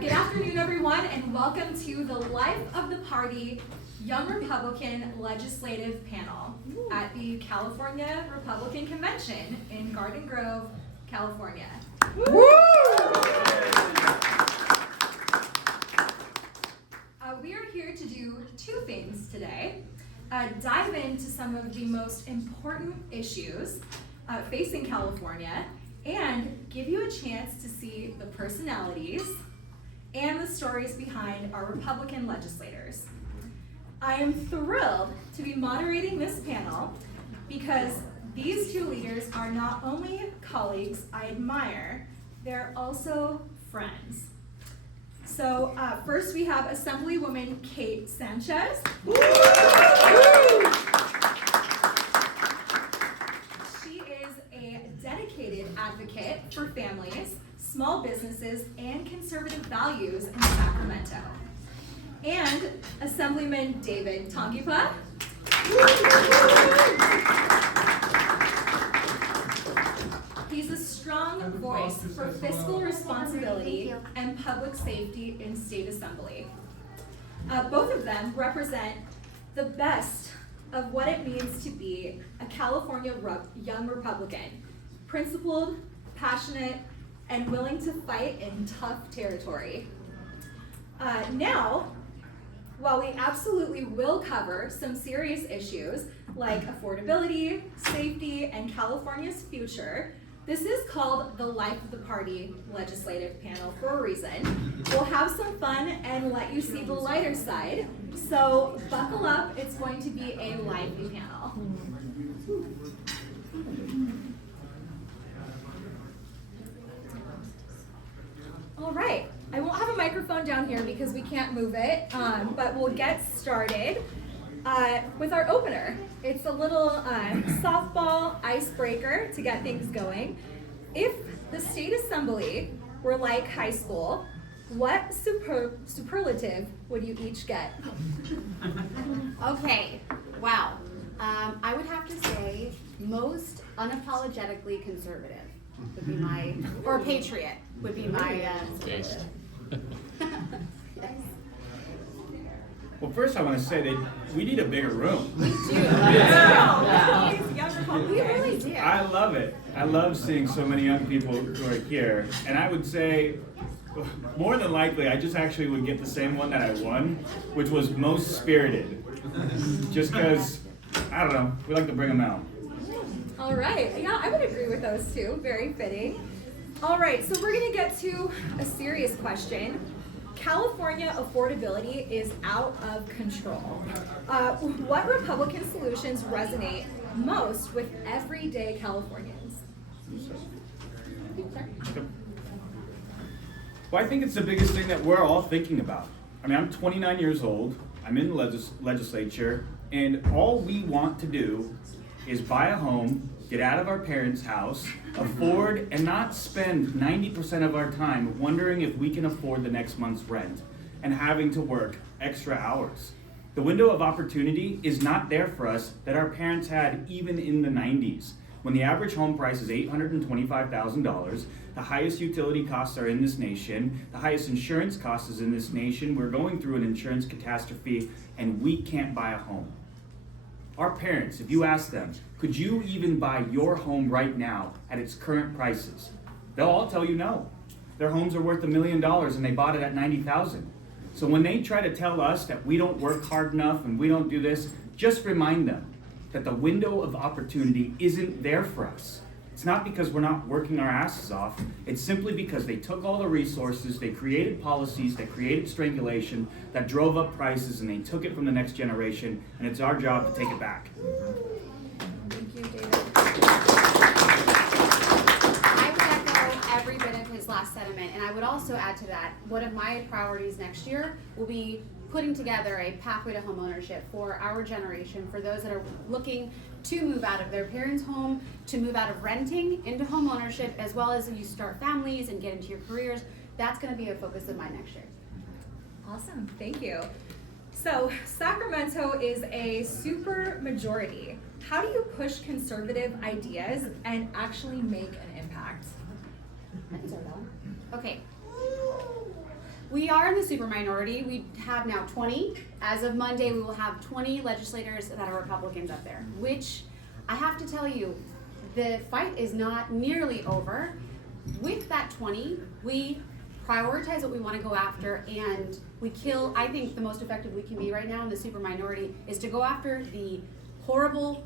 Good afternoon, everyone, and welcome to the Life of the Party Young Republican Legislative Panel at the California Republican Convention in Garden Grove, California. We are here to do two things today. Dive into some of the most important issues facing California and give you a chance to see the personalities and the stories behind our Republican legislators. I am thrilled to be moderating this panel because these two leaders are not only colleagues I admire, they're also friends. So first we have Assemblywoman Kate Sanchez. She is a dedicated advocate for families, small businesses, and conservative values in Sacramento. And Assemblyman David Tangipa. He's a strong voice for fiscal responsibility and public safety in state assembly. Both of them represent the best of what it means to be a California young Republican, principled, passionate, and willing to fight in tough territory. Now, while we absolutely will cover some serious issues like affordability, safety, and California's future, this is called the Life of the Party Legislative Panel for a reason. We'll have some fun and let you see the lighter side. So buckle up, it's going to be a lively panel. All right, I won't have a microphone down here because we can't move it, but we'll get started with our opener. It's a little softball icebreaker to get things going. If the state assembly were like high school, what superlative would you each get? Okay, wow. I would have to say most unapologetically conservative would be my, or patriot would be my superlative. Yes. Well, first I want to say that we need a bigger room. We do. We really do. I love it. I love seeing so many young people who are here. And I would say, more than likely, I just actually would get the same one that I won, which was most spirited. Just because, I don't know, we like to bring them out. All right, yeah, I would agree with those two, very fitting. All right, so we're gonna get to a serious question. California affordability is out of control. What Republican solutions resonate most with everyday Californians? Well, I think it's the biggest thing that we're all thinking about. I mean, I'm 29 years old, I'm in the legislature, and all we want to do is buy a home, get out of our parents' house, afford and not spend 90% of our time wondering if we can afford the next month's rent and having to work extra hours. The window of opportunity is not there for us that our parents had even in the 90s, when the average home price is $825,000, the highest utility costs are in this nation, the highest insurance costs is in this nation, we're going through an insurance catastrophe, and we can't buy a home. Our parents, if you ask them, could you even buy your home right now at its current prices? They'll all tell you no. Their homes are worth $1 million and they bought it at $90,000. So when they try to tell us that we don't work hard enough and we don't do this, just remind them that the window of opportunity isn't there for us. It's not because we're not working our asses off. It's simply because they took all the resources, they created policies, they created strangulation that drove up prices, and they took it from the next generation, and it's our job to take it back. Thank you, David. I would echo every bit of his last sentiment, and I would also add to that, one of my priorities next year will be putting together a pathway to homeownership for our generation, for those that are looking to move out of their parents' home, to move out of renting into homeownership, as well as you start families and get into your careers. That's going to be a focus of mine next year. Awesome, thank you. So Sacramento is a super majority. How do you push conservative ideas and actually make an impact? Okay. We are in the super minority. We have now 20. As of Monday, we will have 20 legislators that are Republicans up there, which I have to tell you, the fight is not nearly over. With that 20, we prioritize what we want to go after, and we kill. I think the most effective we can be right now in the super minority is to go after the horrible,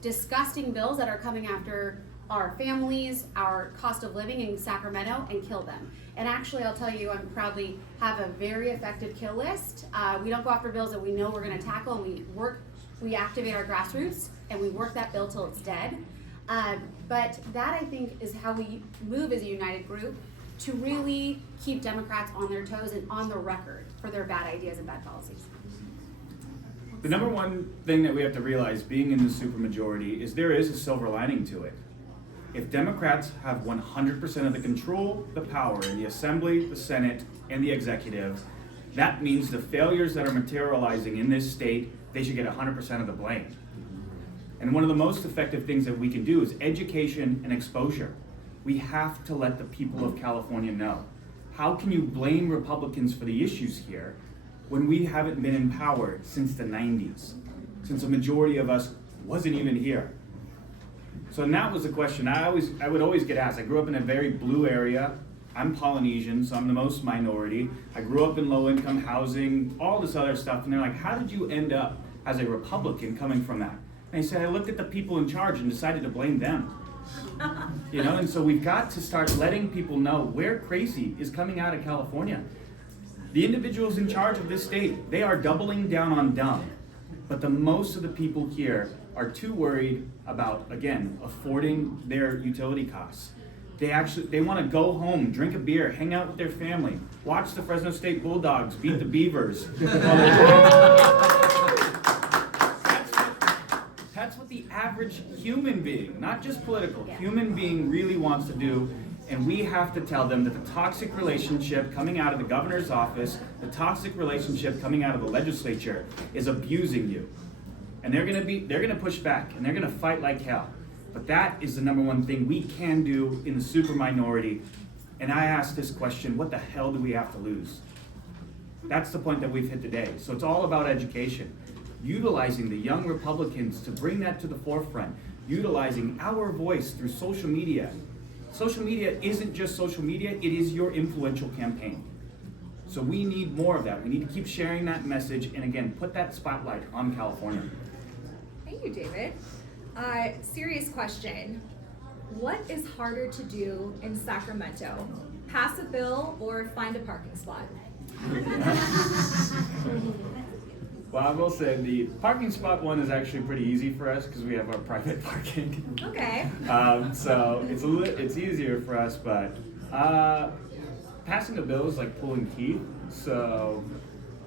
disgusting bills that are coming after our families, our cost of living in Sacramento, and kill them. And actually, I'll tell you, I proudly have a very effective kill list. We don't go after bills that we know we're going to tackle, and we activate our grassroots, and we work that bill till it's dead. But that, I think, is how we move as a united group to really keep Democrats on their toes and on the record for their bad ideas and bad policies. The number one thing that we have to realize being in the supermajority is there is a silver lining to it. If Democrats have 100% of the control, the power in the Assembly, the Senate, and the executive, that means the failures that are materializing in this state, they should get 100% of the blame. And one of the most effective things that we can do is education and exposure. We have to let the people of California know. How can you blame Republicans for the issues here when we haven't been in power since the 90s? Since a majority of us wasn't even here. So that was the question I would always get asked. I grew up in a very blue area. I'm Polynesian, so I'm the most minority. I grew up in low-income housing, all this other stuff, and they're like, how did you end up as a Republican coming from that? And I said, I looked at the people in charge and decided to blame them. You know, and so we've got to start letting people know where crazy is coming out of California. The individuals in charge of this state, they are doubling down on dumb. But the most of the people here are too worried about, again, affording their utility costs. They want to go home, drink a beer, hang out with their family, watch the Fresno State Bulldogs beat the Beavers. That's what the average human being, not just political, human being really wants to do. And we have to tell them that the toxic relationship coming out of the governor's office, the toxic relationship coming out of the legislature is abusing you. And they're gonna push back and they're gonna fight like hell. But that is the number one thing we can do in the super minority. And I ask this question, what the hell do we have to lose? That's the point that we've hit today. So it's all about education. Utilizing the young Republicans to bring that to the forefront. Utilizing our voice through social media. Social media isn't just social media, it is your influential campaign. So we need more of that. We need to keep sharing that message and again, put that spotlight on California. Thank you, David. Serious question. What is harder to do in Sacramento? Pass a bill or find a parking spot? Well, I will say the parking spot one is actually pretty easy for us because we have our private parking. Okay. So it's easier for us, but passing a bill is like pulling teeth. So,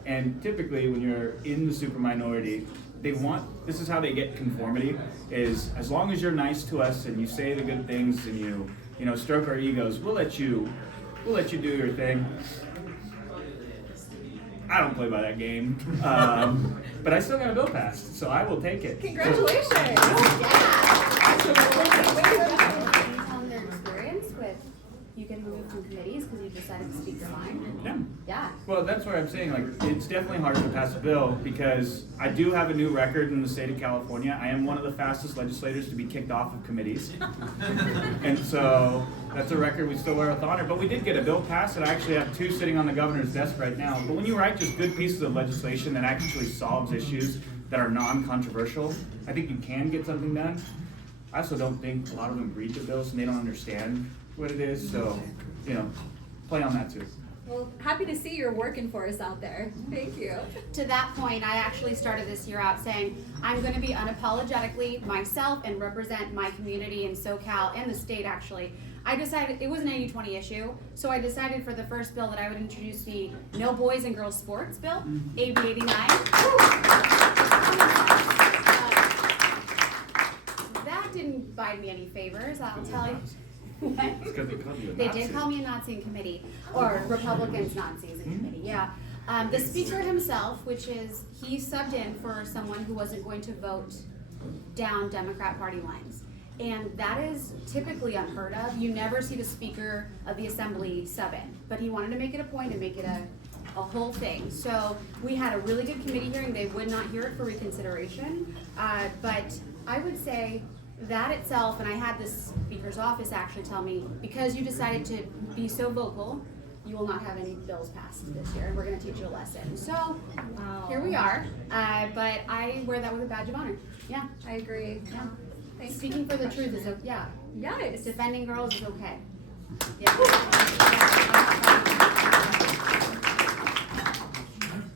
and typically when you're in the super minority, this is how they get conformity, is as long as you're nice to us and you say the good things and you stroke our egos, we'll let you do your thing. I don't play by that game, but I still got a bill passed, so I will take it. Congratulations! Can you tell them their experience with you can move through committees because you decided to speak your mind? Yeah. Yeah. Well, that's what I'm saying. Like, it's definitely harder to pass a bill because I do have a new record in the state of California. I am one of the fastest legislators to be kicked off of committees, and so that's a record we still wear with honor. But we did get a bill passed, and I actually have 2 sitting on the governor's desk right now. But when you write just good pieces of legislation that actually solves issues that are non-controversial, I think you can get something done. I also don't think a lot of them read the bills and they don't understand what it is. So, play on that too. Well, happy to see you're working for us out there. Thank you. To that point, I actually started this year out saying I'm going to be unapologetically myself and represent my community in SoCal and the state actually. I decided it was an 80-20 issue, so I decided for the first bill that I would introduce the No Boys and Girls Sports Bill, AB 89. That didn't buy me any favors, I'll tell you. What? It's because they called you a They Nazi. did call me a Nazi in committee, or Republicans Nazis in committee, yeah. The speaker himself, he subbed in for someone who wasn't going to vote down Democrat party lines. And that is typically unheard of. You never see the Speaker of the Assembly sub in. but he wanted to make it a point and make it a whole thing. So we had a really good committee hearing. They would not hear it for reconsideration, but I would say that itself, and I had the Speaker's office actually tell me, because you decided to be so vocal, you will not have any bills passed this year, and we're going to teach you a lesson. So here we are, but I wear that with a badge of honor. Yeah, I agree. yeah. Thanks. Speaking for the truth is, yeah. Yes. Defending girls is okay. Yeah.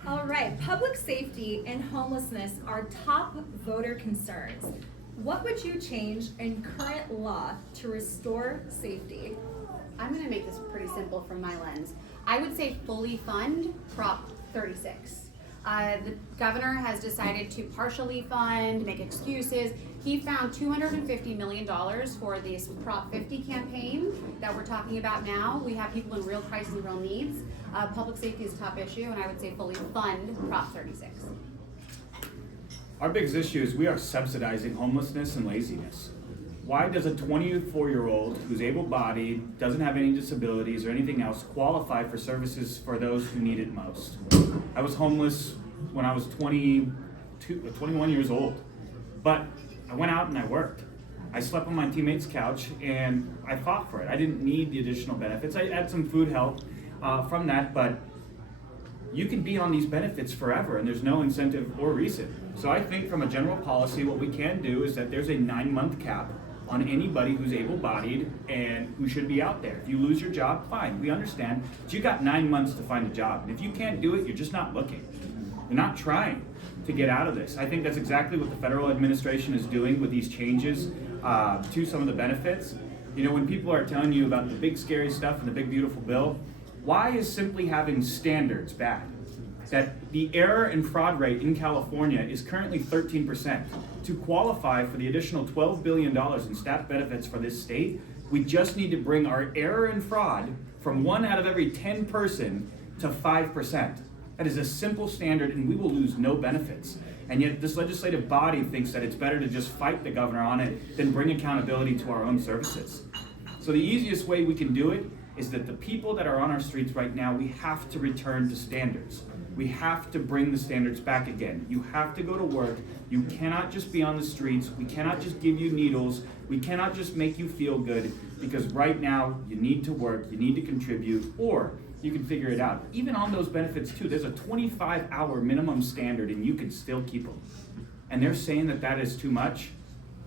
All right, public safety and homelessness are top voter concerns. What would you change in current law to restore safety? I'm gonna make this pretty simple from my lens. I would say fully fund Prop 36. The governor has decided to partially fund, make excuses. He found $250 million for this Prop 50 campaign that we're talking about now. We have people in real crisis and real needs. Public safety is a top issue, and I would say fully fund Prop 36. Our biggest issue is we are subsidizing homelessness and laziness. Why does a 24-year-old who's able-bodied, doesn't have any disabilities or anything else qualify for services for those who need it most? I was homeless when I was 21 years old, but I went out and I worked. I slept on my teammate's couch and I fought for it. I didn't need the additional benefits. I had some food help from that, but you can be on these benefits forever and there's no incentive or reason. So I think from a general policy, what we can do is that there's a 9-month cap on anybody who's able-bodied and who should be out there. If you lose your job, fine, we understand, but you got 9 months to find a job. And if you can't do it, you're just not looking. You're not trying to get out of this. I think that's exactly what the federal administration is doing with these changes to some of the benefits. You know, when people are telling you about the big scary stuff and the big beautiful bill, why is simply having standards bad? That the error and fraud rate in California is currently 13%. To qualify for the additional $12 billion in staff benefits for this state, we just need to bring our error and fraud from 1 out of every 10 person to 5%. That is a simple standard and we will lose no benefits. And yet this legislative body thinks that it's better to just fight the governor on it than bring accountability to our own services. So the easiest way we can do it is that the people that are on our streets right now, we have to return to standards. We have to bring the standards back again. You have to go to work. You cannot just be on the streets. We cannot just give you needles. We cannot just make you feel good, because right now you need to work, you need to contribute, or you can figure it out. Even on those benefits too, there's a 25-hour minimum standard and you can still keep them. And they're saying that that is too much.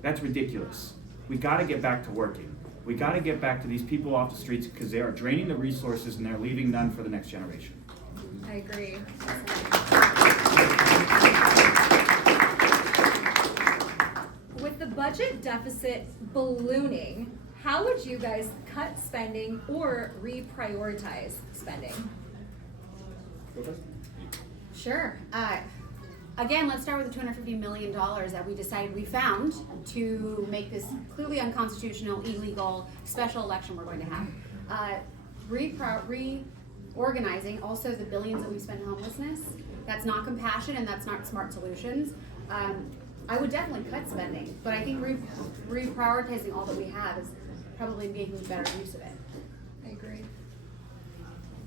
That's ridiculous. We gotta get back to working. We gotta get back to these people off the streets because they are draining the resources and they're leaving none for the next generation. I agree. With the budget deficit ballooning, how would you guys cut spending or reprioritize spending? Sure. Again, let's start with the $250 million that we decided we found to make this clearly unconstitutional, illegal, special election we're going to have. Reorganizing also the billions that we spend on homelessness. That's not compassion and that's not smart solutions. I would definitely cut spending, but I think reprioritizing all that we have is probably making better use of it. I agree.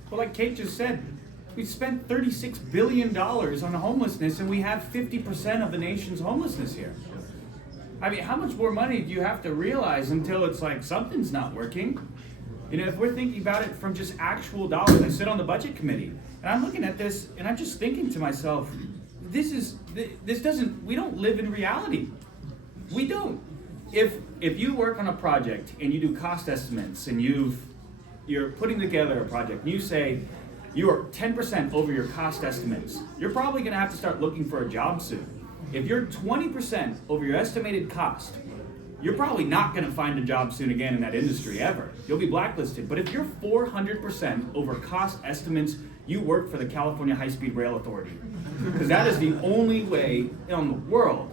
Well, like Kate just said, we spent $36 billion on homelessness and we have 50% of the nation's homelessness here. I mean, how much more money do you have to realize until it's like something's not working? You know, if we're thinking about it from just actual dollars, I sit on the budget committee and I'm looking at this and I'm just thinking to myself, we don't live in reality. We don't. If you work on a project and you do cost estimates and you're putting together a project and you say you are 10% over your cost estimates, you're probably gonna have to start looking for a job soon. If you're 20% over your estimated cost, you're probably not gonna find a job soon again in that industry ever. You'll be blacklisted. But if you're 400% over cost estimates, you work for the California High-Speed Rail Authority. Because that is the only way in the world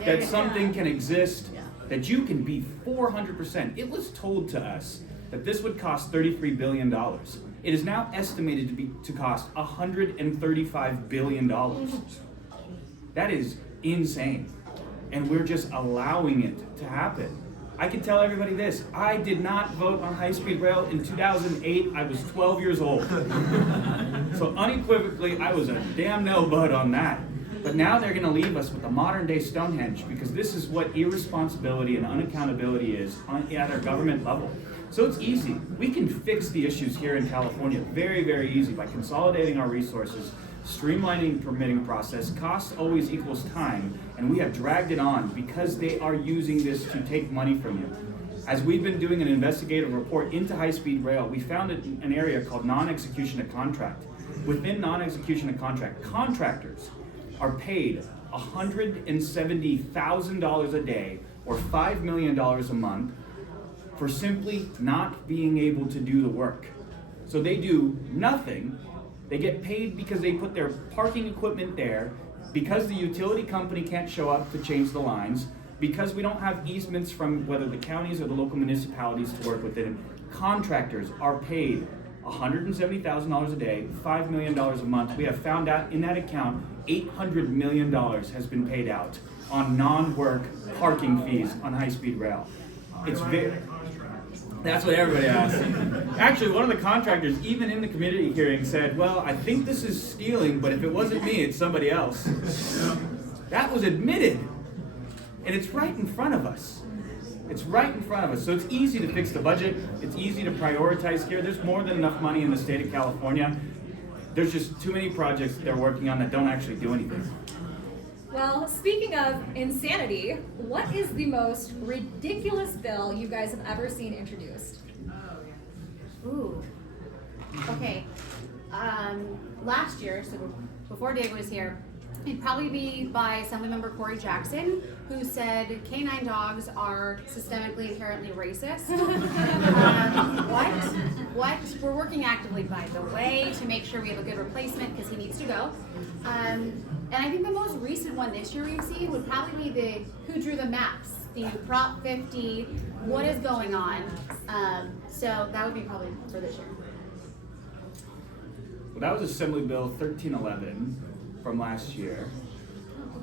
that something can exist, that you can be 400%. It was told to us that this would cost $33 billion. It is now estimated to cost $135 billion. That is insane. And we're just allowing it to happen. I can tell everybody this, I did not vote on high-speed rail in 2008, I was 12 years old. So unequivocally, I was a damn no vote on that. But now they're gonna leave us with a modern day Stonehenge, because this is what irresponsibility and unaccountability is at our government level. So it's easy. We can fix the issues here in California very, very easy by consolidating our resources, streamlining the permitting process. Cost always equals time, and we have dragged it on because they are using this to take money from you. As we've been doing an investigative report into high-speed rail, we found an area called non-execution of contract. Within non-execution of contract, contractors are paid $170,000 a day or $5 million a month for simply not being able to do the work. So they do nothing. They get paid because they put their parking equipment there, because the utility company can't show up to change the lines, because we don't have easements from whether the counties or the local municipalities to work with it. Contractors are paid $170,000 a day, $5 million a month. We have found out in that account, $800 million has been paid out on non-work parking fees on high-speed rail. It's very, that's what everybody asks. Actually, one of the contractors, even in the community hearing, said, well, I think this is stealing, but if it wasn't me, it's somebody else. That was admitted. And it's right in front of us. It's right in front of us. So it's easy to fix the budget. It's easy to prioritize here. There's more than enough money in the state of California. There's just too many projects they're working on that don't actually do anything. Well, speaking of insanity, what is the most ridiculous bill you guys have ever seen introduced? Ooh. Okay. Last year, so before David was here, it'd probably be by Assemblymember Corey Jackson, who said canine dogs are systemically inherently racist. What? We're working actively, by the way, to make sure we have a good replacement because he needs to go. And I think the most recent one this year we've seen would probably be the who drew the maps, the Prop 50, what is going on. So that would be probably for this year. Well, that was Assembly Bill 1311 from last year.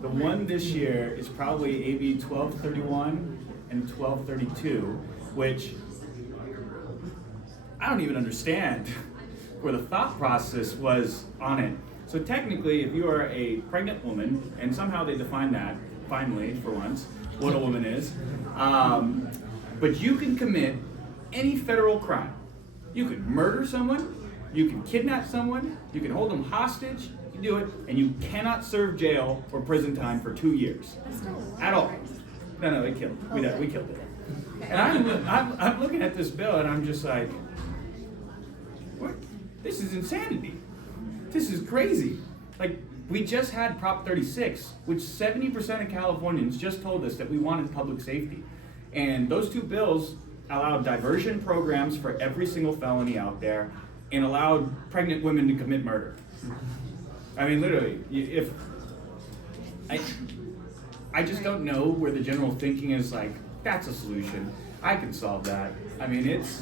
The one this year is probably AB 1231 and 1232, which I don't even understand where the thought process was on it. So technically, if you are a pregnant woman, and somehow they define that, finally, for once, what a woman is, but you can commit any federal crime. You can murder someone, you can kidnap someone, you can hold them hostage, you can do it, and you cannot serve jail or prison time for 2 years. At all. No, they killed it. We killed it. And I'm looking at this bill and I'm just like, what? This is insanity. This is crazy. Like, we just had Prop 36, which 70% of Californians just told us that we wanted public safety. And those two bills allowed diversion programs for every single felony out there and allowed pregnant women to commit murder. I mean, literally, I just don't know where the general thinking is like, that's a solution. I can solve that. I mean, it's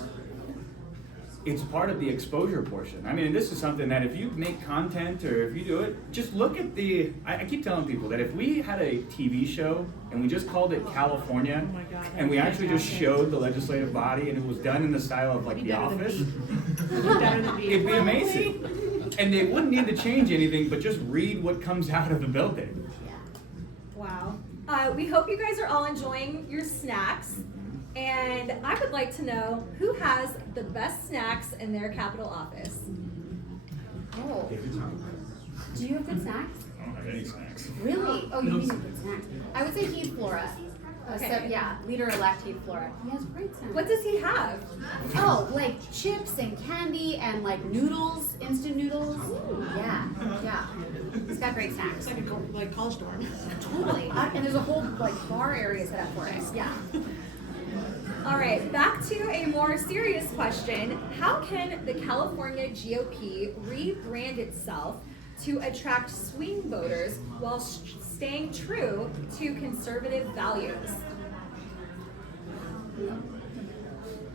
part of the exposure portion. I mean, this is something that if you make content or if you do it, just look at I keep telling people that if we had a TV show and we just called it California, and we actually just showed the legislative body and it was done in the style of like The Office, it'd be amazing. And they wouldn't need to change anything, but just read what comes out of the building. Wow. We hope you guys are all enjoying your snacks. And I would like to know who has the best snacks in their Capitol office. Oh. Do you have good snacks? I don't have any snacks. Really? Oh, you need good snacks. I would say Heath Flora. Okay. Yeah, leader-elect Heath Flora. He has great snacks. What does he have? Oh, like chips and candy and like noodles, instant noodles. Yeah. He's got great snacks. It's like college dorm. Totally. And there's a whole like bar area set up for us. Yeah. All right, back to a more serious question. How can the California GOP rebrand itself to attract swing voters while staying true to conservative values?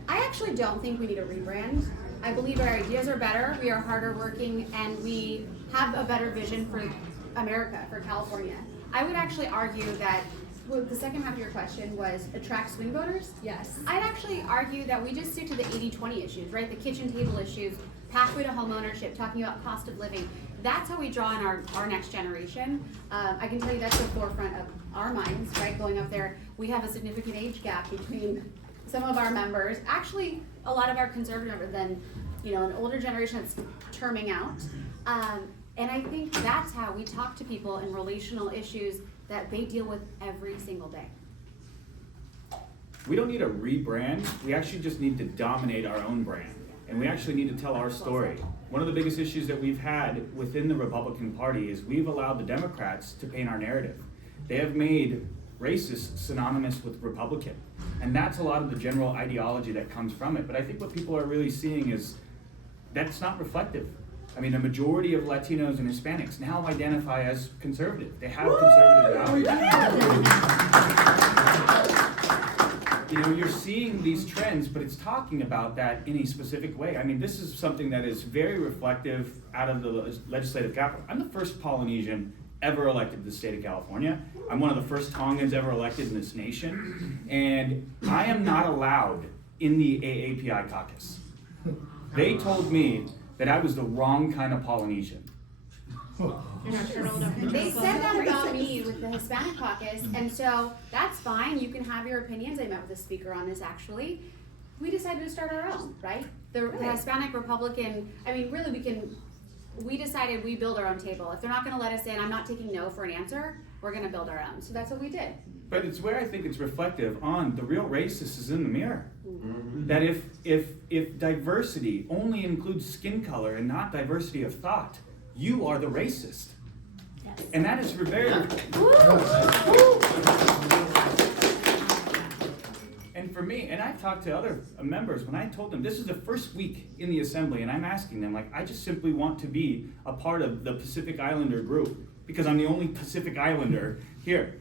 I actually don't think we need a rebrand. I believe our ideas are better, we are harder working, and we have a better vision for America, for California. I would actually argue that well, the second half of your question was attract swing voters. Yes. I'd actually argue that we just stick to the 80-20 issues, right? The kitchen table issues, pathway to home ownership, talking about cost of living. That's how we draw in our next generation. I can tell you that's the forefront of our minds, right? Going up there, we have a significant age gap between some of our members. Actually, a lot of our conservative than, an older generation that's terming out. And I think that's how we talk to people in relational issues that they deal with every single day. We don't need a rebrand, we actually just need to dominate our own brand. And we actually need to tell our story. One of the biggest issues that we've had within the Republican Party is we've allowed the Democrats to paint our narrative. They have made racist synonymous with Republican. And that's a lot of the general ideology that comes from it. But I think what people are really seeing is that's not reflective. I mean, the majority of Latinos and Hispanics now identify as conservative. They have conservative values. You're seeing these trends, but it's talking about that in a specific way. I mean, this is something that is very reflective out of the legislative capital. I'm the first Polynesian ever elected to the state of California. I'm one of the first Tongans ever elected in this nation. And I am not allowed in the AAPI caucus. They told me that I was the wrong kind of Polynesian. They said that about me with the Hispanic caucus, and so that's fine. You can have your opinions. I met with the speaker on this actually. We decided to start our own, right? The Hispanic Republican, we decided we build our own table. If they're not gonna let us in, I'm not taking no for an answer, we're gonna build our own. So that's what we did. But it's where I think it's reflective on the real racist is in the mirror. Mm-hmm. That if diversity only includes skin color and not diversity of thought, you are the racist. Yes. And that is very... And for me, and I've talked to other members, when I told them, this is the first week in the assembly, and I'm asking them, I just simply want to be a part of the Pacific Islander group, because I'm the only Pacific Islander here.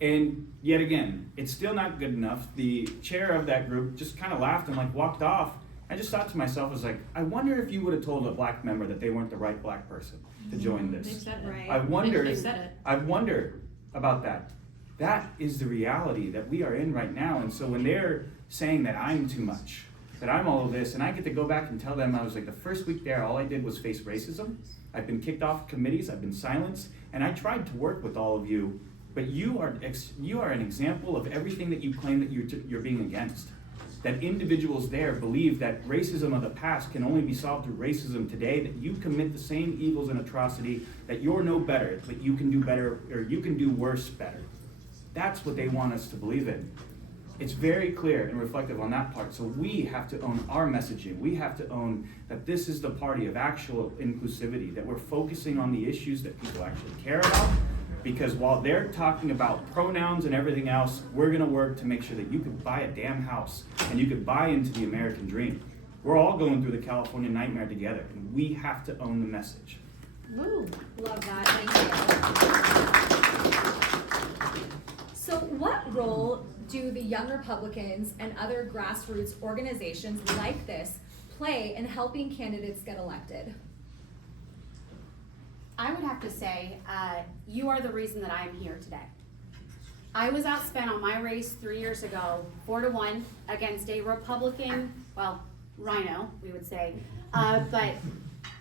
And yet again, it's still not good enough. The chair of that group just kind of laughed and walked off. I just thought to myself, I wonder if you would have told a black member that they weren't the right black person to join this. They said right. I wonder about that. That is the reality that we are in right now. And so when they're saying that I'm too much, that I'm all of this, and I get to go back and tell them I was the first week there, all I did was face racism. I've been kicked off committees, I've been silenced, and I tried to work with all of you, but you are an example of everything that you claim that you're being against. That individuals there believe that racism of the past can only be solved through racism today, that you commit the same evils and atrocity, that you're no better, but you can do better, or you can do worse better. That's what they want us to believe in. It's very clear and reflective on that part. So we have to own our messaging. We have to own that this is the party of actual inclusivity, that we're focusing on the issues that people actually care about. Because while they're talking about pronouns and everything else, we're gonna work to make sure that you could buy a damn house and you could buy into the American dream. We're all going through the California nightmare together, and we have to own the message. Woo, love that, thank you. So what role do the Young Republicans and other grassroots organizations like this play in helping candidates get elected? I would have to say, you are the reason that I am here today. I was outspent on my race 3 years ago, 4-1 against a Republican, rhino, we would say, but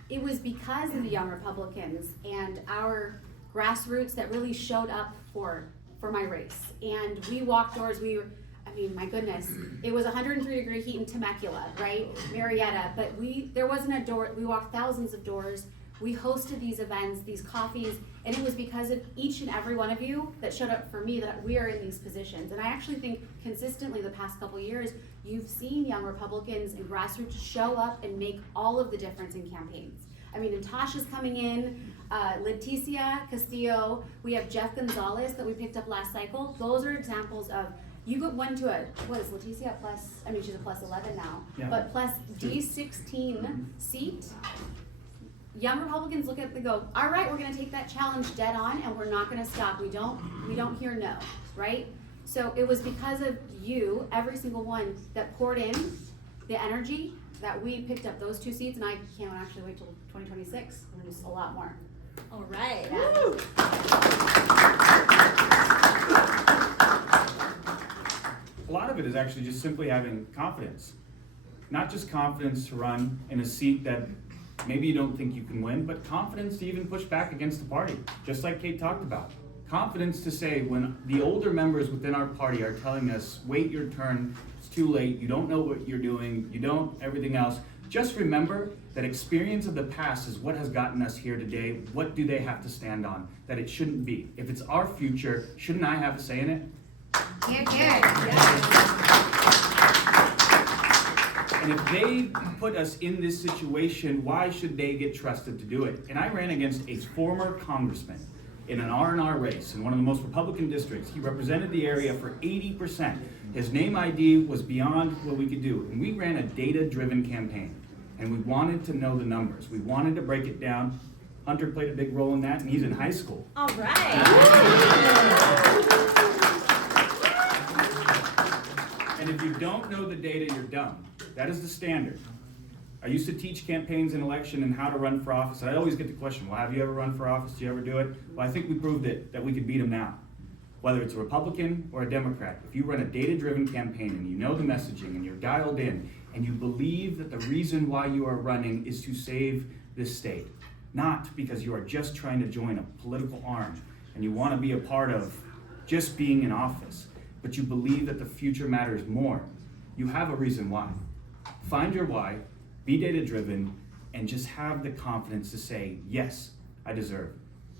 it was because of the Young Republicans and our grassroots that really showed up for my race. And we walked doors, my goodness, it was 103-degree heat in Temecula, right? Marietta, but there wasn't a door, we walked thousands of doors. We hosted these events, these coffees, and it was because of each and every one of you that showed up for me that we are in these positions. And I actually think consistently the past couple of years, you've seen Young Republicans and grassroots show up and make all of the difference in campaigns. Natasha's coming in, Leticia Castillo, we have Jeff Gonzalez that we picked up last cycle. Those are examples of, you went to what is Leticia plus, she's a plus 11 now, yeah. But plus D16 seat. Young Republicans look at it and go, all right, we're gonna take that challenge dead on and we're not gonna stop. We don't hear no, right? So it was because of you, every single one, that poured in the energy that we picked up those 2 seats, and I can't actually wait till 2026. We're gonna do a lot more. All right. Yeah. a lot of it is actually just simply having confidence. Not just confidence to run in a seat that maybe you don't think you can win, but confidence to even push back against the party, just like Kate talked about. Confidence to say when the older members within our party are telling us, wait your turn, it's too late, you don't know what you're doing, you don't everything else. Just remember that experience of the past is what has gotten us here today. What do they have to stand on? That it shouldn't be. If it's our future, shouldn't I have a say in it? And if they put us in this situation, why should they get trusted to do it? And I ran against a former congressman in an R&R race in one of the most Republican districts. He represented the area for 80%. His name ID was beyond what we could do. And we ran a data-driven campaign. And we wanted to know the numbers. We wanted to break it down. Hunter played a big role in that, and he's in high school. All right. And if you don't know the data, you're dumb. That is the standard. I used to teach campaigns and election and how to run for office. I always get the question, well, have you ever run for office? Do you ever do it? Well, I think we proved it, that we could beat them now. Whether it's a Republican or a Democrat, if you run a data-driven campaign and you know the messaging and you're dialed in and you believe that the reason why you are running is to save this state, not because you are just trying to join a political arm and you want to be a part of just being in office, but you believe that the future matters more, you have a reason why. Find your why, be data-driven, and just have the confidence to say, yes, I deserve it.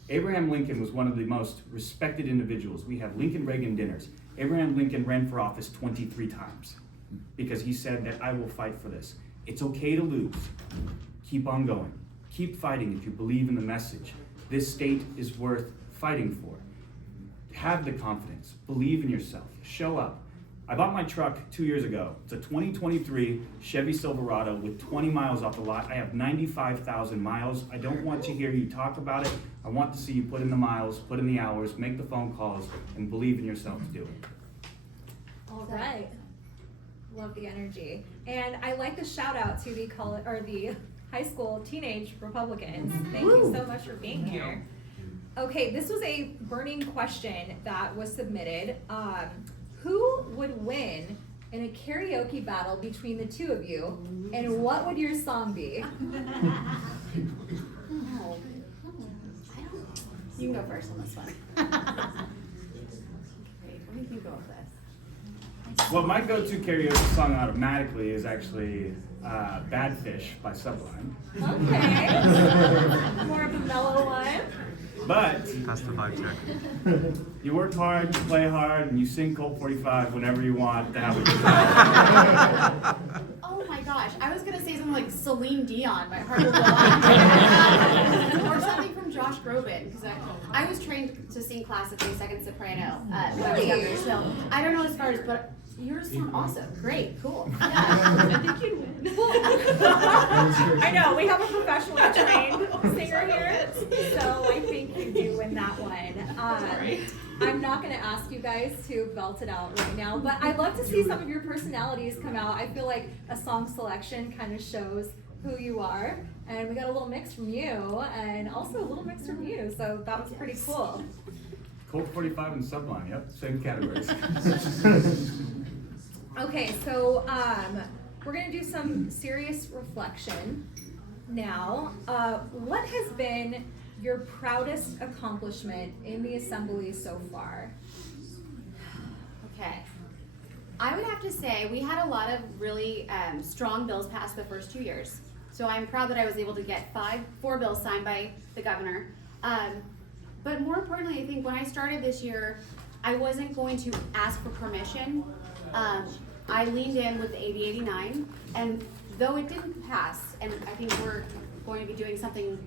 Abraham Lincoln was one of the most respected individuals. We have Lincoln-Reagan dinners. Abraham Lincoln ran for office 23 times because he said that I will fight for this. It's okay to lose. Keep on going. Keep fighting if you believe in the message. This state is worth fighting for. Have the confidence. Believe in yourself. Show up. I bought my truck 2 years ago. It's a 2023 Chevy Silverado with 20 miles off the lot. I have 95,000 miles. I don't want to hear you talk about it. I want to see you put in the miles, put in the hours, make the phone calls, and believe in yourself to do it. All right. Love the energy. And I like the shout out to the high school teenage Republicans. Thank you so much for being here. Okay, this was a burning question that was submitted. Who would win in a karaoke battle between the two of you, and what would your song be? You can go first on this one. Great, what do you go with this? Well, my go-to karaoke song automatically is actually Bad Fish by Sublime. Okay. More of a mellow one. But That's the vibe check. you work hard, you play hard, and you sing Colt 45 whenever you want to have a good time. Oh my gosh, I was gonna say something like Celine Dion, My Heart Will Go On. Or something from Josh Groban, because I was trained to sing classically second soprano when I was younger, so I don't know as far as, but yours sound awesome. Great, cool. Yeah. I think you'd win. I know, we have a professionally trained singer here, so I think you do win that one. I'm not going to ask you guys to belt it out right now, but I'd love to see some of your personalities come out. I feel like a song selection kind of shows who you are, and we got a little mix from you, and also a little mix from you, so that was pretty cool. Colt 45 and Sublime, yep, same categories. Okay, so we're gonna do some serious reflection now. What has been your proudest accomplishment in the assembly so far? Okay. I would have to say we had a lot of really strong bills passed the first 2 years. So I'm proud that I was able to get 4 bills signed by the governor. But more importantly, I think when I started this year, I wasn't going to ask for permission. I leaned in with the AB 89, and though it didn't pass, and I think we're going to be doing something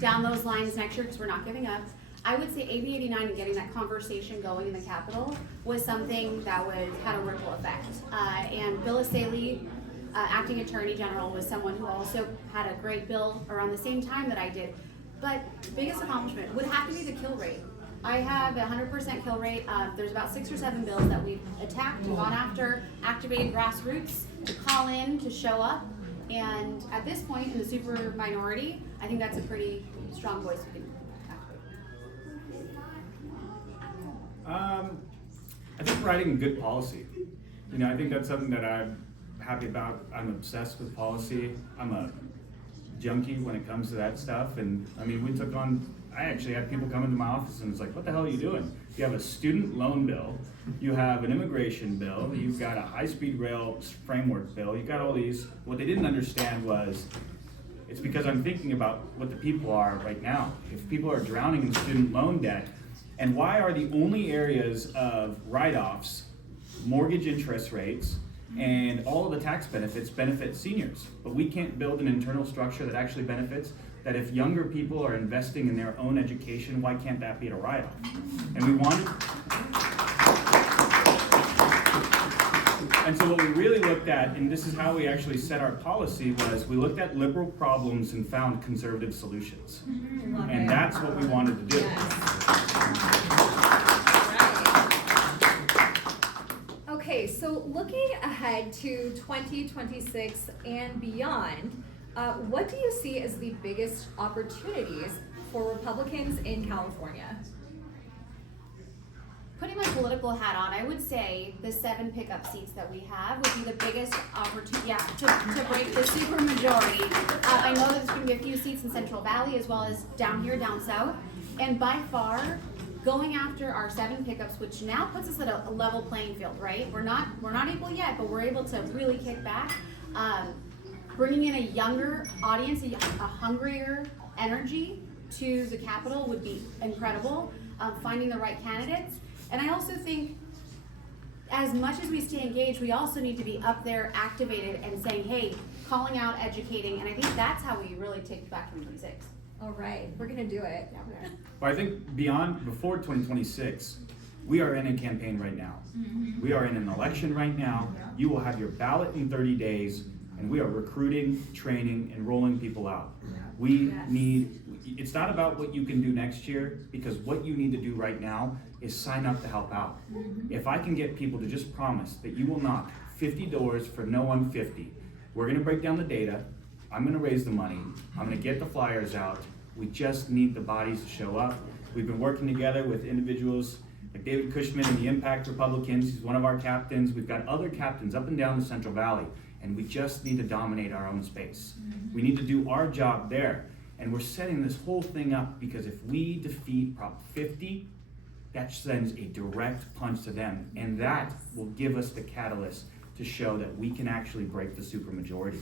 down those lines next year because we're not giving up, I would say AB 89 and getting that conversation going in the Capitol was something that had a ripple effect. And Bill Asaley, acting attorney general, was someone who also had a great bill around the same time that I did. But biggest accomplishment would have to be the kill rate. I have a 100% kill rate. There's about 6 or 7 bills that we've attacked and gone after, activated grassroots to call in, to show up. And at this point in the super minority, I think that's a pretty strong voice we can activate. I think writing good policy. You know, I think that's something that I'm happy about. I'm obsessed with policy. I'm a junkie when it comes to that stuff. And I mean, I actually had people come into my office and it's like, what the hell are you doing? You have a student loan bill, you have an immigration bill, you've got a high-speed rail framework bill, you got all these. What they didn't understand was, it's because I'm thinking about what the people are right now. If people are drowning in student loan debt, and why are the only areas of write-offs, mortgage interest rates, and all of the tax benefits benefit seniors, but we can't build an internal structure that actually benefits, that if younger people are investing in their own education, why can't that be a write-off? And so what we really looked at, and this is how we actually set our policy, was we looked at liberal problems and found conservative solutions. And that's what we wanted to do. Okay, so looking ahead to 2026 and beyond, what do you see as the biggest opportunities for Republicans in California? Putting my political hat on, I would say the 7 pickup seats that we have would be the biggest opportunity, to break the supermajority. I know there's going to be a few seats in Central Valley as well as down here, down south, and by far, going after our 7 pickups, which now puts us at a level playing field, right? We're not equal yet, but we're able to really kick back. Bringing in a younger audience, a hungrier energy to the Capitol would be incredible. Finding the right candidates. And I also think, as much as we stay engaged, we also need to be up there, activated, and saying, hey, calling out, educating, and I think that's how we really take back 2026. All right, we're gonna do it. Yeah, we're gonna. Well, I think before 2026, we are in a campaign right now. Mm-hmm. We are in an election right now. You will have your ballot in 30 days, and we are recruiting, training, and rolling people out. It's not about what you can do next year, because what you need to do right now is sign up to help out. Mm-hmm. If I can get people to just promise that you will knock 50 doors for no one 50, we're gonna break down the data, I'm gonna raise the money, I'm gonna get the flyers out, we just need the bodies to show up. We've been working together with individuals like David Cushman and the Impact Republicans, he's one of our captains. We've got other captains up and down the Central Valley, and we just need to dominate our own space. Mm-hmm. We need to do our job there. And we're setting this whole thing up because if we defeat Prop 50, that sends a direct punch to them. And that will give us the catalyst to show that we can actually break the supermajority.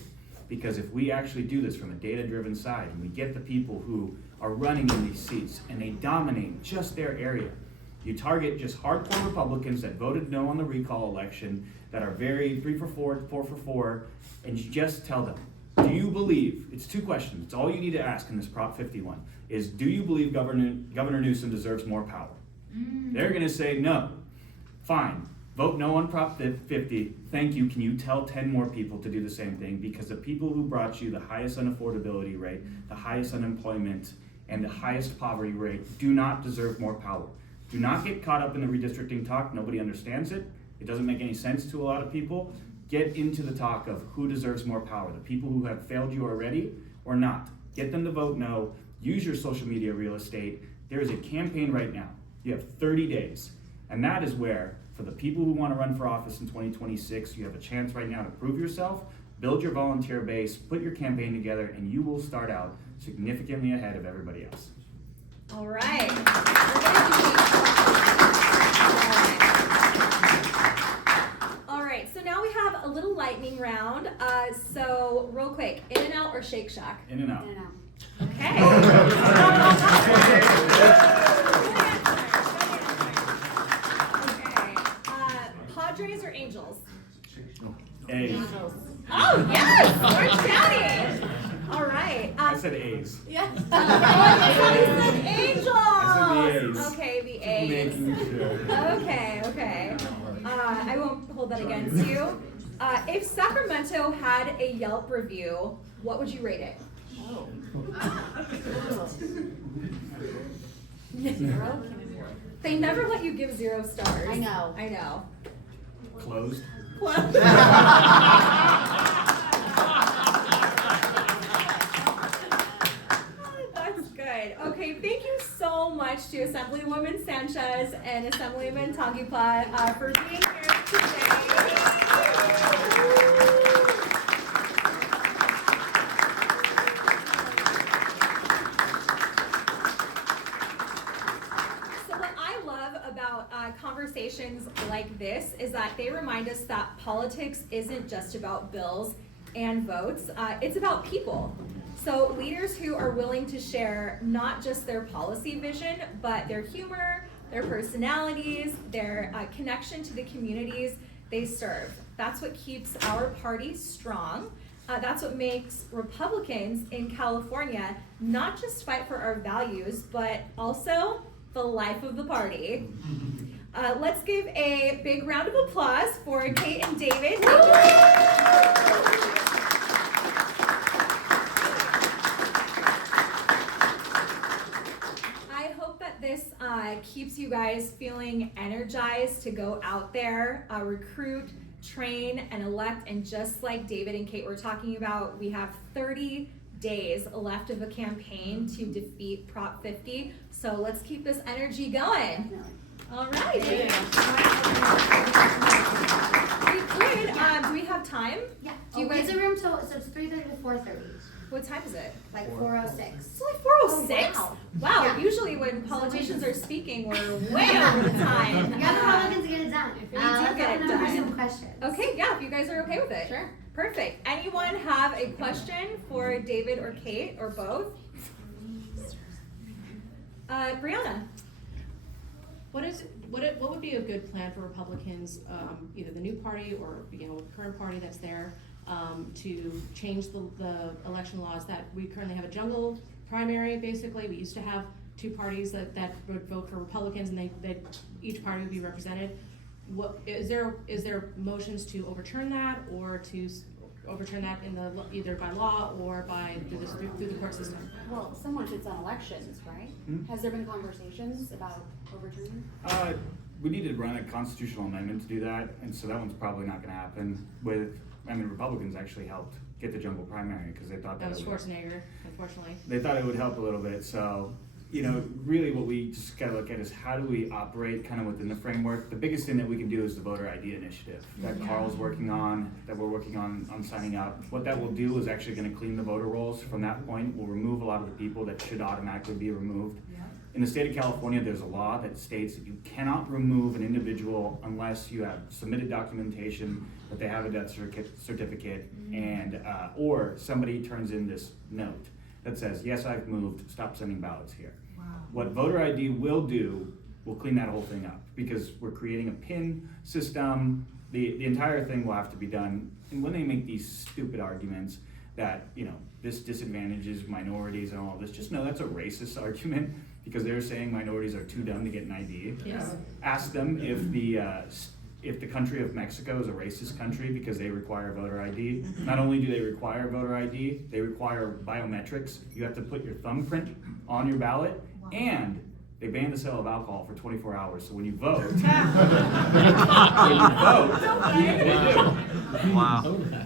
Because if we actually do this from a data-driven side, and we get the people who are running in these seats, and they dominate just their area, you target just hardcore Republicans that voted no on the recall election, that are very 3 for 4, 4 for 4, and you just tell them, do you believe, it's 2 questions, it's all you need to ask in this Prop 51, is do you believe Governor Newsom deserves more power? They're gonna say no. Fine, vote no on Prop 50, thank you, can you tell 10 more people to do the same thing? Because the people who brought you the highest unaffordability rate, the highest unemployment, and the highest poverty rate do not deserve more power. Do not get caught up in the redistricting talk, nobody understands it. It doesn't make any sense to a lot of people. Get into the talk of who deserves more power, the people who have failed you already or not. Get them to vote no, use your social media real estate. There is a campaign right now. You have 30 days. And that is where, for the people who want to run for office in 2026, you have a chance right now to prove yourself, build your volunteer base, put your campaign together, and you will start out significantly ahead of everybody else. All right. All right, so now we have a little lightning round. So real quick, In-N-Out or Shake Shack? In-N-Out. Okay. Padres or Angels? A's. Oh, yes! Orange County! All right. I said A's. Yeah. I said Angels! I said the A's. Okay, the A's. Making sure. Okay. I won't hold that against you. If Sacramento had a Yelp review, what would you rate it? Oh. 0? They never let you give 0 stars. I know. Closed. That's good. good. Okay, thank you so much to Assemblywoman Sanchez and Assemblyman Tangipa for being here today. So what I love about conversations like this is that they remind us that politics isn't just about bills and votes, it's about people. So leaders who are willing to share not just their policy vision, but their humor, their personalities, their connection to the communities they serve. That's what keeps our party strong. That's what makes Republicans in California not just fight for our values, but also the life of the party. Let's give a big round of applause for Kate and David. This keeps you guys feeling energized to go out there, recruit, train, and elect. And just like David and Kate were talking about, we have 30 days left of a campaign to defeat Prop 50. So let's keep this energy going. All right. Do we have time? Yeah. Do you guys? It's a room so it's 3:30 to 4:30. What time is it? Like 4:06. It's like 4:06. Oh, wow. Yeah. Usually when politicians are speaking, we're way over the time. You guys are probably going to get it done. We do Let's get it open up for done. some questions. Okay, yeah, if you guys are okay with it. Sure. Perfect. Anyone have a question for David or Kate or both? Brianna. What would be a good plan for Republicans, either the new party or the current party that's there, to change the election laws that we currently have a jungle primary? Basically, we used to have two parties that would vote for Republicans, and they each party would be represented. What is there motions to overturn that, or to overturn that in the either by law or by through the court system? Well, someone sits on elections, right? Has there been conversations about overturning? We need to run a constitutional amendment to do that, and so that one's probably not going to happen. Republicans actually helped get the jungle primary because they thought That was Schwarzenegger, unfortunately. They thought it would help a little bit. So, really what we just got to look at is how do we operate kind of within the framework. The biggest thing that we can do is the voter ID initiative that Carl's working on, that we're working on signing up. What that will do is actually going to clean the voter rolls. From that point, we'll remove a lot of the people that should automatically be removed. In the state of California, there's a law that states that you cannot remove an individual unless you have submitted documentation that they have a death certificate and or somebody turns in this note that says, yes, I've moved, stop sending ballots here. Wow. What voter ID will do, will clean that whole thing up because we're creating a PIN system. The entire thing will have to be done. And when they make these stupid arguments that, this disadvantages minorities and all of this, just know that's a racist argument because they're saying minorities are too dumb to get an ID. Yes. Ask them if the country of Mexico is a racist country because they require voter ID. Not only do they require voter ID, they require biometrics. You have to put your thumbprint on your ballot, and they ban the sale of alcohol for 24 hours. So when you vote,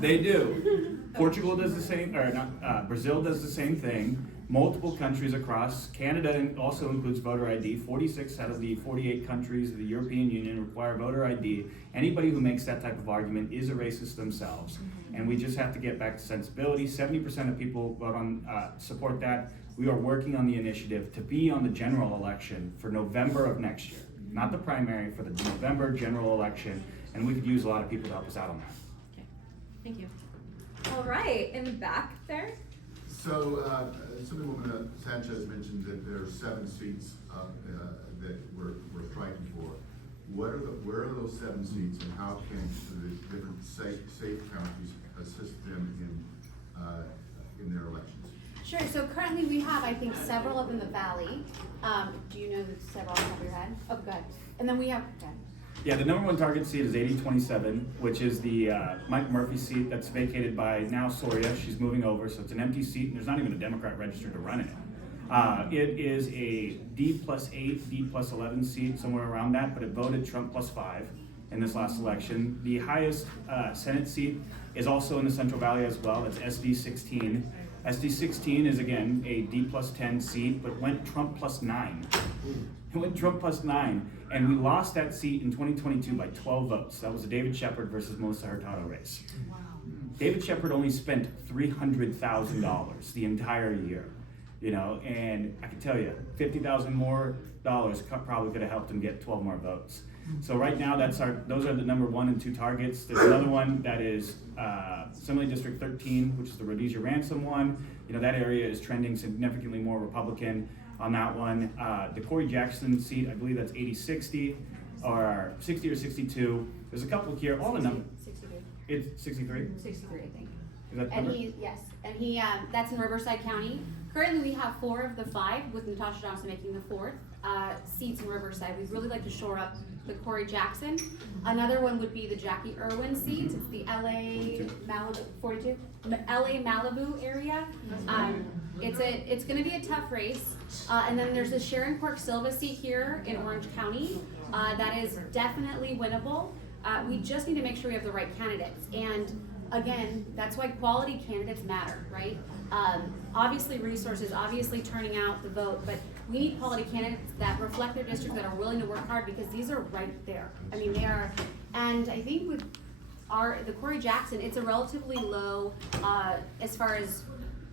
They do. Portugal does the same, or not, Brazil does the same thing. Multiple countries across Canada also includes voter ID. 46 out of the 48 countries of the European Union require voter ID. Anybody who makes that type of argument is a racist themselves. And we just have to get back to sensibility. 70% of people vote on support that. We are working on the initiative to be on the general election for November of next year. Not the primary, for the November general election. And we could use a lot of people to help us out on that. Okay, thank you. All right, in the back there. So, Assemblywoman Sanchez mentioned that there are 7 seats that we're fighting for. Where are those 7 seats, and how can the different safe counties assist them in their elections? Sure, so currently we have, I think, several up in the Valley. Do you know the several off the top of your head? Oh, good. And then we have, Yeah, the number 1 target seat is 8027, which is the Mike Murphy seat that's vacated by now Soria. She's moving over, so it's an empty seat, and there's not even a Democrat registered to run in it. It is a D+8, D+11 seat, somewhere around that, but it voted Trump +5 in this last election. The highest Senate seat is also in the Central Valley as well. It's SD16. SD 16 is again a D plus 10 seat, but went Trump plus 9. It went Trump plus 9, and we lost that seat in 2022 by 12 votes. That was the David Shepard versus Melissa Hurtado race. Wow. David Shepard only spent $300,000 the entire year, you know, and I can tell you, $50,000 more probably could have helped him get 12 more votes. So right now, those are the number 1 and 2 targets. There's another one that is Assembly District 13, which is the Rhodesia Ransom one. You know, that area is trending significantly more Republican on that one. The Corey Jackson seat, I believe that's 80-60, or 60 or 62. There's a couple here, all the numbers. 63. It's 63? 63, I think. Is that the And number? that's in Riverside County. Currently, we have 4 of the 5, with Natasha Johnson making the 4th, seats in Riverside. We'd really like to shore up the Corey Jackson. Another one would be the Jackie Irwin seat. It's the LA Malibu area. It's gonna be a tough race. And then there's the Sharon Park Silva seat here in Orange County. That is definitely winnable. We just need to make sure we have the right candidates. And again, that's why quality candidates matter, right? Obviously resources, obviously turning out the vote, but we need quality candidates that reflect their district, that are willing to work hard, because these are right there. I mean, they are, and I think with the Corey Jackson, it's a relatively low, as far as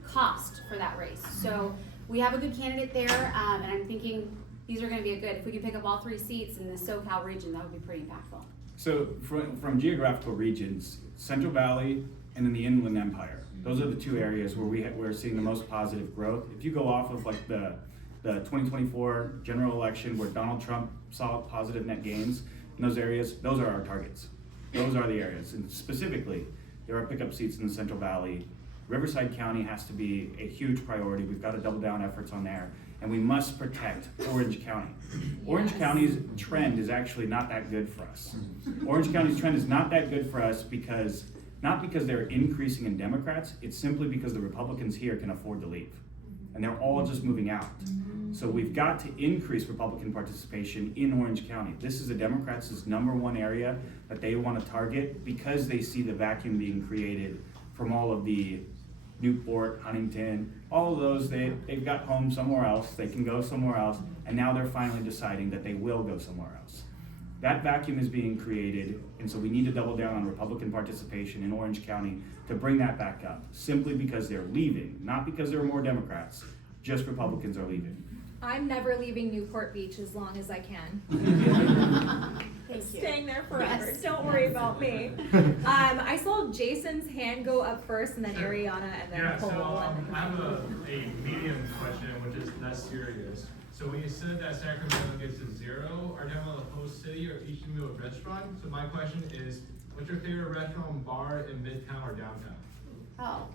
cost for that race. So we have a good candidate there, and I'm thinking these are gonna be if we can pick up all 3 seats in the SoCal region, that would be pretty impactful. So from geographical regions, Central Valley and then the Inland Empire, those are the 2 areas where we're seeing the most positive growth. If you go off of like the 2024 general election where Donald Trump saw positive net gains in those areas, those are our targets. Those are the areas, and specifically, there are pickup seats in the Central Valley. Riverside County has to be a huge priority. We've got to double down efforts on there, and we must protect Orange County. Orange County's trend is actually not that good for us. Orange County's trend is not that good for us not because they're increasing in Democrats, it's simply because the Republicans here can afford to leave. And they're all just moving out. So we've got to increase Republican participation in Orange County. This is the Democrats' #1 area that they want to target, because they see the vacuum being created from all of the Newport, Huntington, all of those, they've got homes somewhere else, they can go somewhere else, and now they're finally deciding that they will go somewhere else. That vacuum is being created, and so we need to double down on Republican participation in Orange County to bring that back up, simply because they're leaving, not because there are more Democrats, just Republicans are leaving. I'm never leaving Newport Beach as long as I can. Thank you. Staying there forever. Yes. Don't worry about me. I saw Jason's hand go up first, and then Ariana, and then Nicole. I have a medium question, which is less serious. So when you said that Sacramento gets to 0, are you talking about the host city, or each new restaurant? So my question is, what's your favorite restaurant and bar in Midtown or downtown? Oh.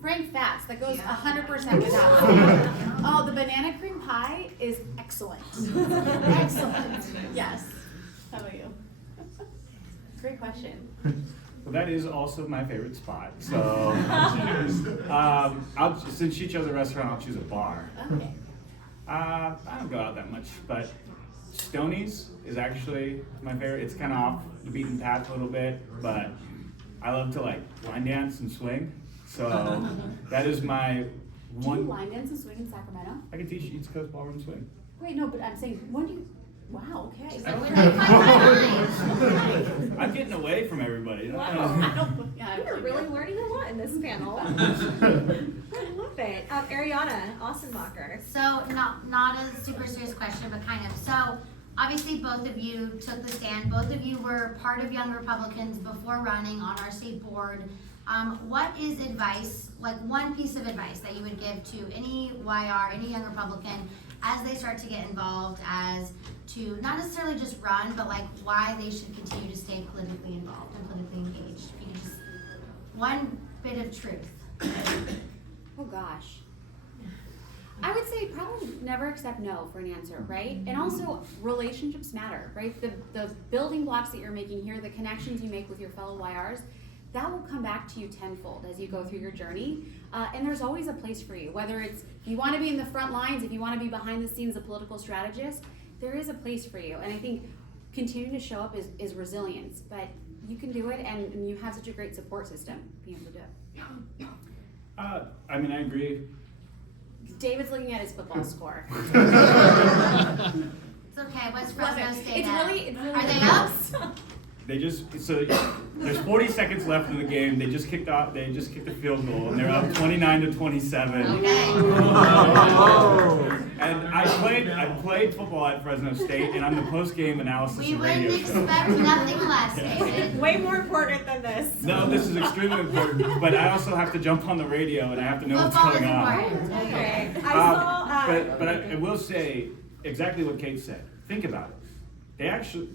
Frank Fats, that goes 100% without. Oh, the banana cream pie is excellent. Excellent. Yes. How about you? Great question. Well, that is also my favorite spot. So, since she chose a restaurant, I'll choose a bar. Okay. I don't go out that much, but Stoney's is actually my favorite. It's kind of off the beaten path a little bit, but I love to like line dance and swing. So that is my one. Do you line dance and swing in Sacramento? I can teach East Coast ballroom swing. Wait, no, but I'm saying, when do you, wow, okay. I'm getting away from everybody. Wow. Yeah, We're really learning a lot in this panel. I love it. Ariana Austenbacher. So not a super serious question, but kind of. So obviously both of you took the stand. Both of you were part of Young Republicans before running on our state board. What is advice, like one piece of advice that you would give to any YR, any Young Republican, as they start to get involved, as to not necessarily just run, but like why they should continue to stay politically involved and politically engaged? If you could just, one bit of truth. Oh gosh. I would say probably never accept no for an answer, right? And also relationships matter, right? The building blocks that you're making here, the connections you make with your fellow YRs, that will come back to you tenfold as you go through your journey. And there's always a place for you, whether it's, if you wanna be in the front lines, if you wanna be behind the scenes, a political strategist, there is a place for you. And I think continuing to show up is resilience, but you can do it, and you have such a great support system being able to do it. I mean, I agree. David's looking at his football score. It's okay, what's Love Fresno it. State It's at? really Are they up? They just, so there's 40 seconds left in the game. They just kicked the field goal, and they're up 29-27. Okay. And I played football at Fresno State, and I'm the post-game analysis We and radio wouldn't show. expect nothing less, David. Way more important than this. No, this is extremely important, but I also have to jump on the radio, and I have to know what's Football is going on. important. Okay. I Um, saw. but I will say exactly what Kate said. Think about it.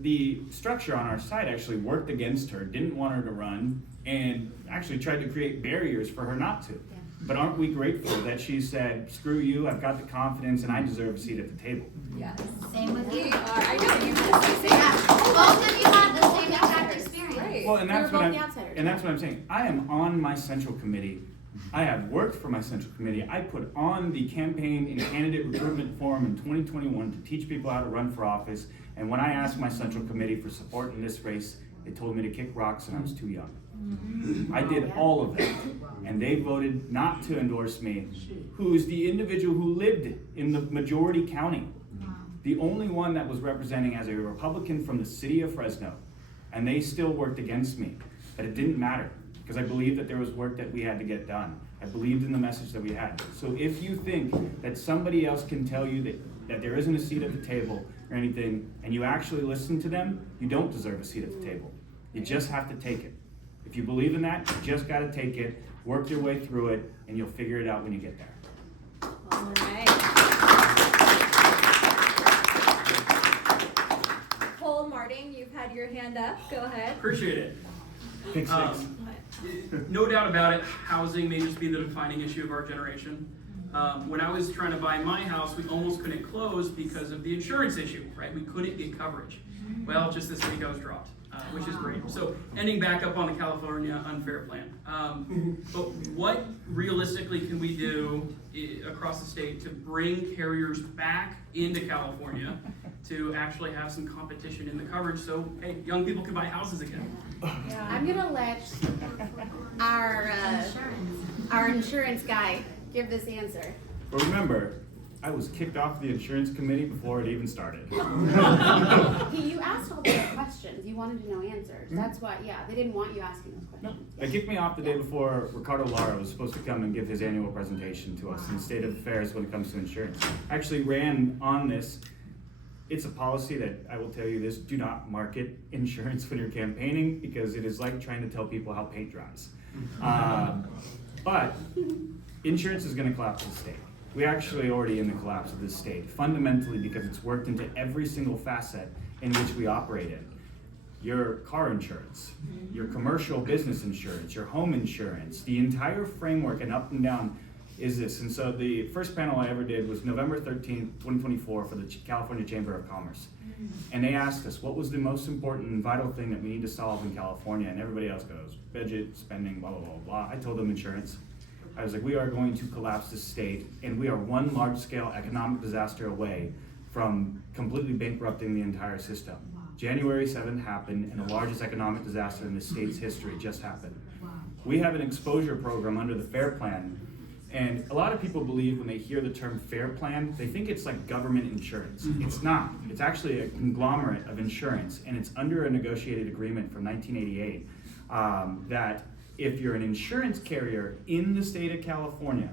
The structure on our site actually worked against her, didn't want her to run, and actually tried to create barriers for her not to. But aren't we grateful that she said, screw you, I've got the confidence, and I deserve a seat at the table? Yes. Same with you. I know you said the same. Yeah, both of you had the same exact experience. Right. Well, and that's We were what both I'm, the outsiders. and that's what I'm saying. I am on my central committee. I have worked for my central committee. I put on the campaign and candidate recruitment forum in 2021 to teach people how to run for office. And when I asked my central committee for support in this race, they told me to kick rocks and I was too young. I did all of that, and they voted not to endorse me, who's the individual who lived in the majority county. The only one that was representing as a Republican from the city of Fresno, and they still worked against me. But it didn't matter, because I believed that there was work that we had to get done. I believed in the message that we had. So if you think that somebody else can tell you that there isn't a seat at the table or anything, and you actually listen to them, you don't deserve a seat at the table. You just have to take it. If you believe in that, you just gotta take it, work your way through it, and you'll figure it out when you get there. All right. Cole Martin, you've had your hand up. Go ahead. Appreciate it. Pick six. No doubt about it, housing may just be the defining issue of our generation. When I was trying to buy my house, we almost couldn't close because of the insurance issue, right? We couldn't get coverage. Well, just this week I was dropped, which is great. So ending back up on the California unfair plan. But what realistically can we do across the state to bring carriers back into California to actually have some competition in the coverage so, hey, young people can buy houses again? I'm gonna let our insurance guy give this answer. But remember, I was kicked off the insurance committee before it even started. You asked all those questions. You wanted to know answers. That's why, yeah, they didn't want you asking those questions. They kicked me off the day before Ricardo Lara was supposed to come and give his annual presentation to us in the state of affairs when it comes to insurance. I actually ran on this. It's a policy that I will tell you this: do not market insurance when you're campaigning, because it is like trying to tell people how paint dries. But insurance is going to collapse the state. We're actually already in the collapse of this state, fundamentally because it's worked into every single facet in which we operate in. Your car insurance, your commercial business insurance, your home insurance, the entire framework and up and down is this. And so the first panel I ever did was November 13th, 2024 for the California Chamber of Commerce. And they asked us, what was the most important and vital thing that we need to solve in California? And everybody else goes, budget, spending, blah, blah, blah, blah. I told them insurance. I was like, we are going to collapse this state, and we are one large-scale economic disaster away from completely bankrupting the entire system. January 7th happened, and the largest economic disaster in the state's history just happened. We have an exposure program under the FAIR Plan, and a lot of people believe when they hear the term FAIR Plan, they think it's like government insurance. It's not. It's actually a conglomerate of insurance, and it's under a negotiated agreement from 1988 that if you're an insurance carrier in the state of California,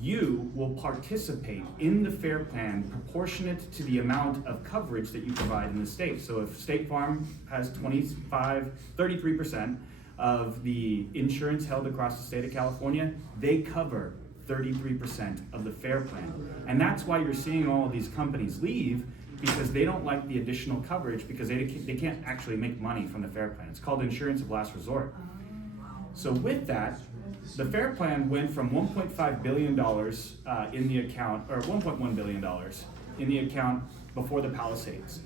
you will participate in the FAIR Plan proportionate to the amount of coverage that you provide in the state. So if State Farm has 33% of the insurance held across the state of California, they cover 33% of the FAIR Plan. And that's why you're seeing all of these companies leave, because they don't like the additional coverage, because they can't actually make money from the FAIR Plan. It's called insurance of last resort. So with that, the FAIR Plan went from $1.5 billion in the account, or $1.1 billion in the account before the Palisades.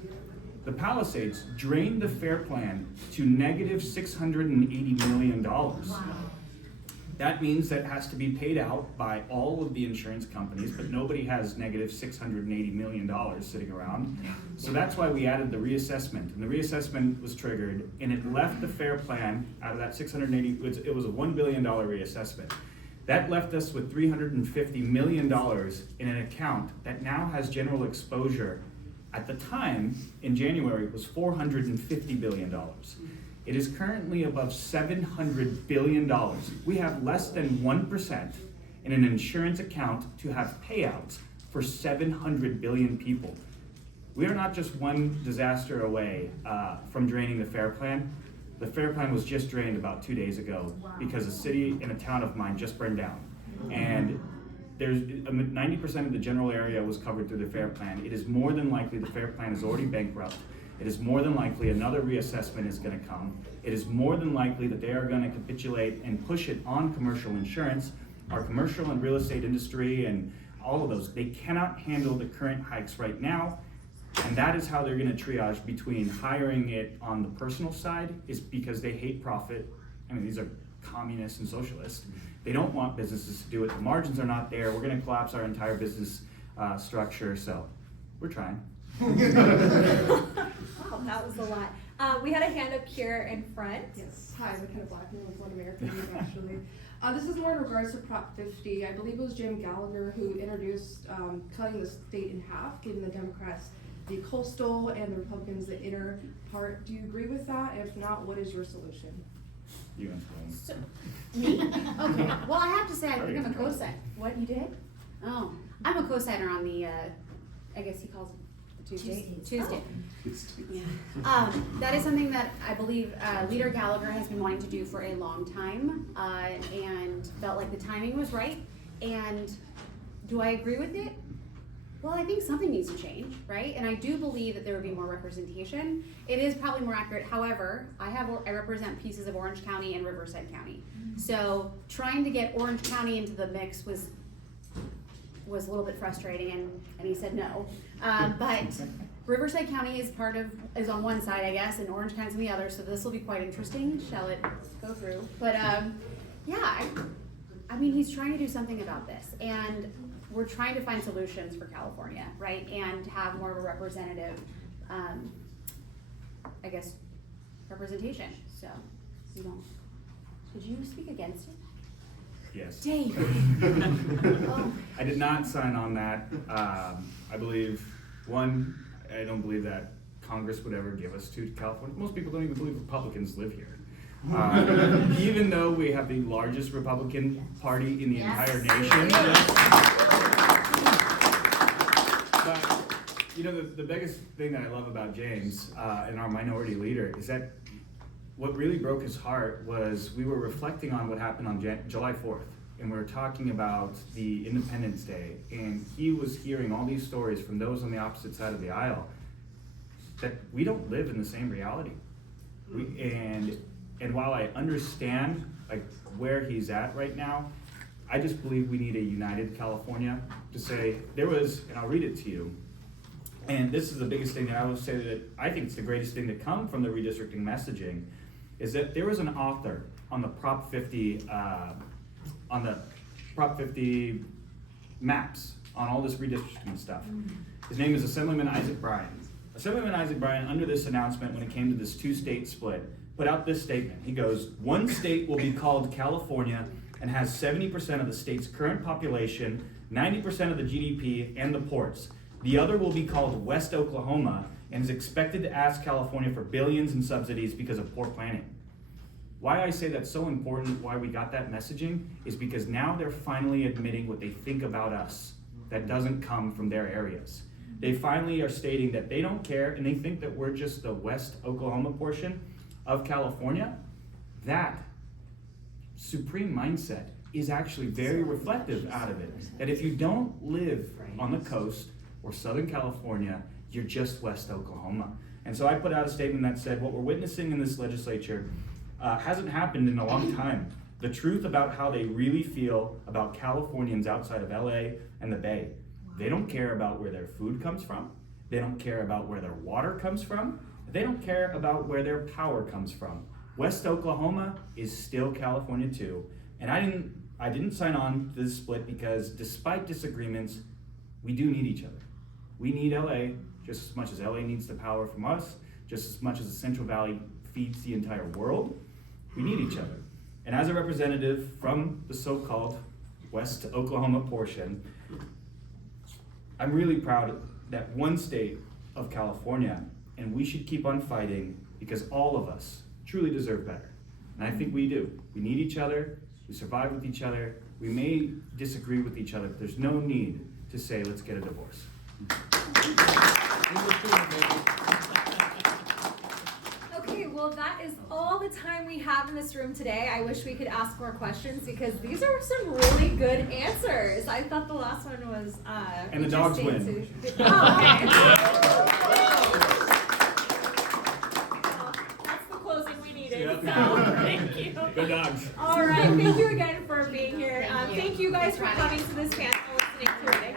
The Palisades drained the FAIR Plan to negative $680 million. That means that has to be paid out by all of the insurance companies, but nobody has negative $680 million sitting around. So that's why we added the reassessment. And the reassessment was triggered, and it left the FAIR plan out of that 680, it was a $1 billion reassessment. That left us with $350 million in an account that now has general exposure. At the time, in January, it was $450 billion. It is currently above $700 billion. We have less than 1% in an insurance account to have payouts for 700 billion people. We are not just one disaster away from draining the FAIR plan. The FAIR plan was just drained about 2 days ago because a city and a town of mine just burned down. And there's 90% of the general area was covered through the FAIR plan. It is more than likely the FAIR plan is already bankrupt. It is more than likely another reassessment is going to come. It is more than likely that they are going to capitulate and push it on commercial insurance. Our commercial and real estate industry and all of those, they cannot handle the current hikes right now. And that is how they're going to triage between hiring it on the personal side is because they hate profit. I mean, these are communists and socialists. They don't want businesses to do it. The margins are not there. We're going to collapse our entire business structure. So we're trying. Wow, that was a lot. We had a hand up here in front. Yes, hi, McKenna Blackman with One American News, actually. This is more in regards to Prop 50. I believe it was Jim Gallagher who introduced cutting the state in half, giving the Democrats the coastal and the Republicans the inner part. Do you agree with that? If not, what is your solution? You and So, me? Okay, well, I have to say, I think I'm a co-signer. What you did? Oh, I'm a co-signer on the, I guess he calls it the Tuesday. Yeah. That is something that I believe Leader Gallagher has been wanting to do for a long time, and felt like the timing was right. And do I agree with it? Well, I think something needs to change, right? And I do believe that there would be more representation. It is probably more accurate. However, I represent pieces of Orange County and Riverside County. So trying to get Orange County into the mix was a little bit frustrating, and he said no. But Riverside County is on one side, I guess, and Orange County's on the other. So this will be quite interesting. Shall it go through? But yeah, I mean, he's trying to do something about this, and we're trying to find solutions for California, right? And have more of a representative, I guess, representation. So, you know, did you speak against it? Yes. Dave. Oh. I did not sign on that. I believe, I don't believe that Congress would ever give us to California. Most people don't even believe Republicans live here. Even though we have the largest Republican party in the entire nation. But, you know, the biggest thing that I love about James and our minority leader is that what really broke his heart was we were reflecting on what happened on July 4th. And we were talking about the Independence Day, and he was hearing all these stories from those on the opposite side of the aisle that we don't live in the same reality. And while I understand like where he's at right now, I just believe we need a united California to say there was, and I'll read it to you. And this is the biggest thing that I will say that I think it's the greatest thing to come from the redistricting messaging, is that there was an author on the Prop 50 maps on all this redistricting stuff. His name is Assemblyman Isaac Bryan. Assemblyman Isaac Bryan, under this announcement when it came to this two-state split, put out this statement. He goes, one state will be called California and has 70% of the state's current population, 90% of the GDP, and the ports. The other will be called West Oklahoma and is expected to ask California for billions in subsidies because of poor planning. Why I say that's so important, why we got that messaging, is because now they're finally admitting what they think about us that doesn't come from their areas. They finally are stating that they don't care and they think that we're just the West Oklahoma portion of California. That supreme mindset is actually very reflective out of it. That if you don't live on the coast or Southern California, you're just West Oklahoma. And so I put out a statement that said what we're witnessing in this legislature hasn't happened in a long time. The truth about how they really feel about Californians outside of LA and the Bay. They don't care about where their food comes from. They don't care about where their water comes from. They don't care about where their power comes from. West Oklahoma is still California too, And I didn't sign on to this split because despite disagreements, we do need each other. We need LA just as much as LA needs the power from us, just as much as the Central Valley feeds the entire world. We need each other. And as a representative from the so-called West Oklahoma portion, I'm really proud that one state of California, and we should keep on fighting because all of us truly deserve better. And I think we do. We need each other, we survive with each other, we may disagree with each other, but there's no need to say, let's get a divorce. Okay, well, that is all the time we have in this room today. I wish we could ask more questions because these are some really good answers. I thought the last one was And the dogs interesting win. too. Oh, okay. That's the closing we needed. Yep. So, thank you. Good dogs. All right, thank you again for being here. Thank you guys for coming to this panel, listening to it.